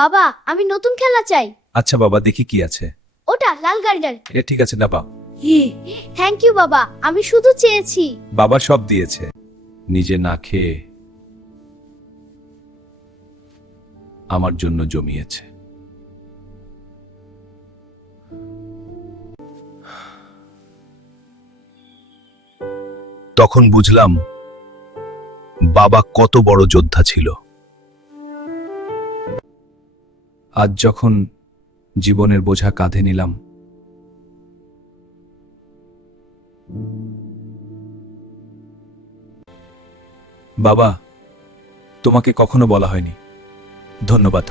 বাবা, আমি নতুন খেলা চাই। আচ্ছা বাবা, দেখি কি আছে। ওটা লাল গাড়িটার। এটা ঠিক আছে না বাবা। থ্যাংক ইউ বাবা, আমি শুধু চেয়েছি। বাবা সব দিয়েছে, নিজে না খেয়ে আমার জন্য জমিয়েছে। তখন বুঝলাম বাবা কত বড় যোদ্ধা ছিল। আজ যখন জীবনের বোঝা কাঁধে নিলাম, বাবা তোমাকে কখনো বলা হয়নি ধন্যবাদ।